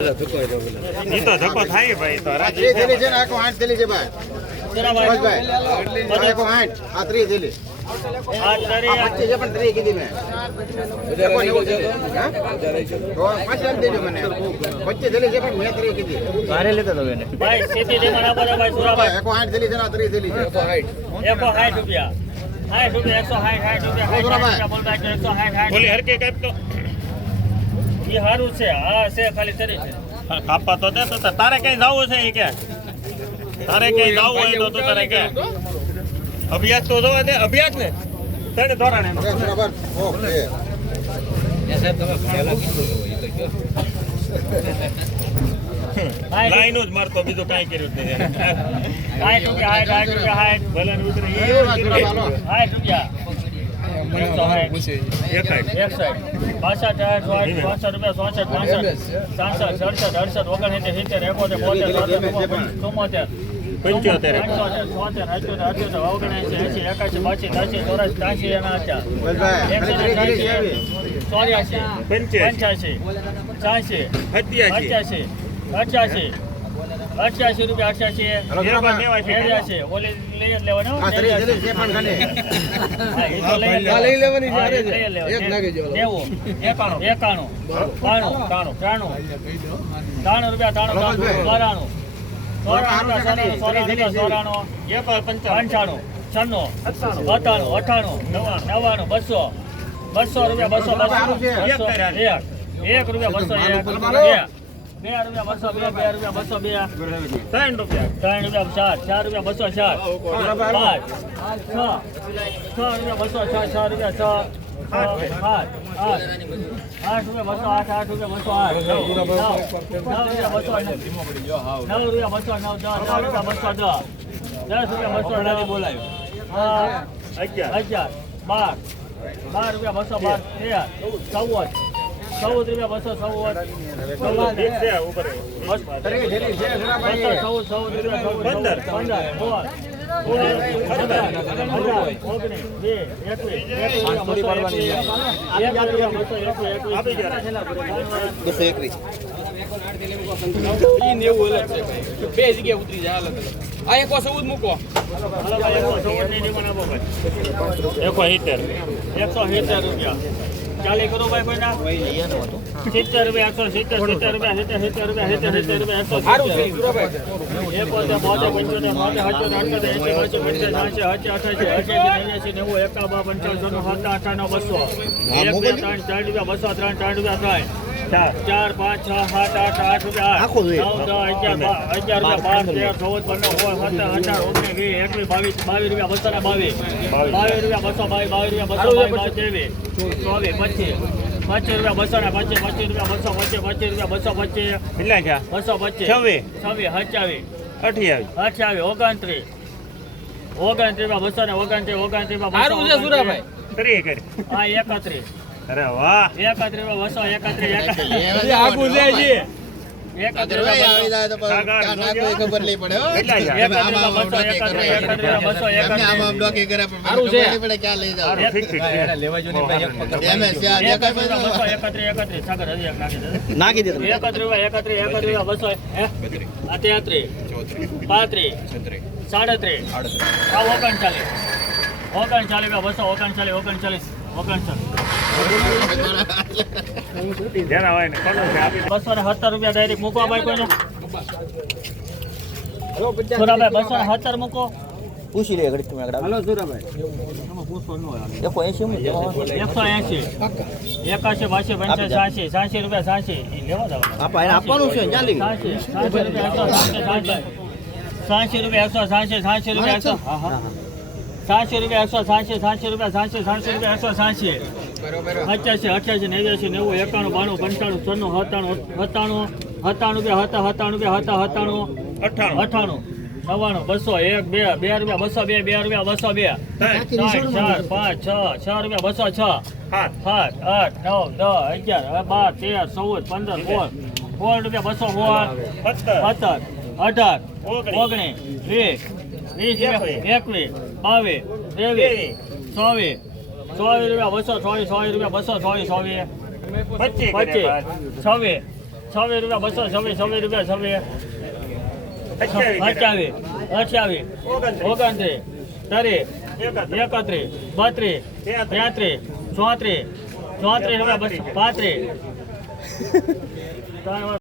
ઈ તો ધક્કો થાય ભાઈ તો આ થેલી છે ને આખો આઠ થેલી છે ભાઈ. આખો આઠ આ ત્રીસ થેલી. બોલી હરકે કાપ તો એ સારું છે. હા છે ખાલી તરી છે. હા, તો દે તો તારે કઈ જવું છે ઈ કે? તારે કઈ જવું હોય તો તું તારે કે? અભ્યાસ તો જોવા દે અભ્યાસ ને. તને ધોરણ એનો. બરાબર ઓકે. લાઈન જ મારતો બીજું કાંઈ કર્યું નથી સાઠ રૂપિયા હાય સાઠ રૂપિયા સાઠ ભલે ઉતરે. ઈ રૂપિયા પંચોતેર. પંચ્યાસી. પંચ્યાસી. અઠ્યાસી અઠ્યાસી રૂપિયા અઠ્યાસી ઓલી લઈ લેવાનો એકાણું એકાણું બાણું ત્રાણું. ત્રાણું ત્રાણું રૂપિયા ત્રાણું ચોરાણું. પંચાણું. છન્નું સત્તાણું. અઠાણું નવ્વાણું. બસો. બસો રૂપિયા બસો બસો એક રૂપિયા બસો એક બે રૂપિયા બસો બે બે રૂપિયા બસો બે ત્રણ રૂપિયા ત્રણ રૂપિયા ચાર ચાર રૂપિયા બસો ચાર પાંચ છ છ રૂપિયા બસો છ છ રૂપિયા છ આઠ રૂપિયા બસો આઠ આઠ રૂપિયા બસો આઠ નવ રૂપિયા બસો નવ રૂપિયા બસો નવ દસ રૂપિયા બસો દસ દસ રૂપિયા બસો નવ બોલાયું અગિયાર અગિયાર બાર બાર રૂપિયા બસો બાર તેર ચૌદ ચૌદ રૂપિયા બસો ચૌદ ચૌદ બસો. ચૌદ ચૌદ ચૌદ પંદર. બસો એકવીસ. નેવું અલગ છે બે જગ્યાએ ઉતરી જાય અલગ અલગ. આ એક વાર સૌદ મૂકો. એકસો સિત્તેર એકસો સિત્તેર રૂપિયા. ચાલી કરો ભાઈ કોઈના સિત્તેર રૂપિયા એકસો સિત્તેર સિત્તેર રૂપિયા સિત્તેર સિત્તેર રૂપિયા સિત્તેર સિત્તેર રૂપિયા એકસો એકોતેર, બોતેર, પંચોતેર, બોતેર, અઠ્યોતેર, અઠ્યોતેર, એંસી, બાસી, પંચાસી, અઠ્યાસી, અઠ્યાસી, અઠ્યાસી, નેવ્યાસી, નેવું, એકાવન, પંચાવન, બસો. એક, બે, ત્રણ, ચાર રૂપિયા, બસો, ત્રણ, ચાર રૂપિયા, ત્રણ. ચાર પાંચ, છ, સાત, આઠ, આઠ રૂપિયા, આઠ. નવ, દસ, અગિયાર, અગિયાર રૂપિયા, બાર, તેર, ચૌદ, પંદર, સોળ, સત્તર, અઢાર, ઓગણીસ, વીસ, એકવીસ, બાવીસ, બાવીસ રૂપિયા, બસો ને બાવીસ. બાવીસ રૂપિયા, બસો, બાવીસ, બાવીસ રૂપિયા, બસો, બાવીસ, ત્રેવીસ, ચોવીસ, પચીસ. પચીસ રૂપિયા, બસો ને પચીસ, પચીસ રૂપિયા, બસો, પચીસ, પચીસ રૂપિયા, બસો, પચીસ, કેટલા છે બસો પચીસ. છવ્વીસ. છવ્વીસ, સત્યાવીસ, અઠ્યાવીસ અઠ્યાવીસ, ઓગણત્રીસ. ઓગણત્રીસ બસો ને ઓગણત્રીસ, ઓગણત્રીસમાં સારું છે સુરાભાઈ ત્રીસ કરી હા, એકત્રીસ. અરે વાહ એકત્રીસમાં બસો, એકત્રીસ, એકત્રીસ. હજી આગું છે હજી. એકત્રીસમાં બસો. કેટલા છે એકત્રીસમાં બસો, એકત્રીસ, એકત્રીસમાં બસો, એકત્રીસ. સારું છે સારું, ફિક્સ છે. એકત્રીસમાં બસો, એકત્રીસ, એકત્રીસ. સાગર, હજી એક નાખી દે. નાખી દે તમે એકત્રીસમાં એકત્રીસ, એકત્રીસમાં બસો, હે? આ તેત્રીસ, પાંત્રીસ, સાડત્રીસ, આ ઓગણચાલીસ. ઓગણચાલીસમાં બસો, ઓગણચાલીસ, ઓગણચાલીસ, ઓગણચાલીસ. જેના હોય ને કોનું છે આપી દે. બસો ને સત્તર રૂપિયા ડાયરેક્ટ મૂકવા ભાઈ કોઈને સુરાભાઈ બસો ને સત્તર મૂકો. પૂછી લે ઘડી તમે આગળ સુરાભાઈ. એકો એસી એકસો એસી એકાશી બાસી પંચાસી સાસી સાસી રૂપિયા સાસી. આપવાનું છે ચાલી સાસી રૂપિયા એકસો સાસી સાસી. રૂપિયા એકસો સાસી રૂપિયા એકસો સાસી સાસી રૂપિયા સાસી સાસી રૂપિયા એકસો સાસી. અઠ્યાસી અઠ્યાસી નેવ્યાસી નેવું એકાણું બાણું પંચાણું છન્નું સત્તાણું સત્તાણું સત્તાણું બે હતા સત્તાણું બે હતા સત્તાણું અઠ્ઠાણું. અઠાણું નવ્વાણું બસો એક બે બે રૂપિયા બસો બે બે રૂપિયા બસો બે ત્રણ. ચાર પાંચ છ છ રૂપિયા બસો છ સાત. સાત આઠ નવ દસ અગિયાર બાર તેર ચૌદ પંદર સોળ સોળ રૂપિયા બસો સોળ સત્તર અઢાર ઓગણીસ. ઓગણીસ વીસ વીસ એકવીસ. બાવીસ ત્રેવીસ. ચોવીસ ચોવીસ રૂપિયા બસો ચોવીસ ચોવીસ રૂપિયા બસો ચોવીસ ચોવીસ પચીસ પચીસ. છવ્વીસ. છવ્વીસ રૂપિયા બસો છવ્વીસ છવ્વીસ રૂપિયા છવ્વીસ. અઠ્યાવીસ અઠ્યાવીસ. ઓગણત્રીસ. ત્રીસ. એકત્રીસ. બત્રીસ. તેત્રીસ ચોત્રીસ. ચોત્રીસ રૂપિયા બસો. પાંત્રીસ.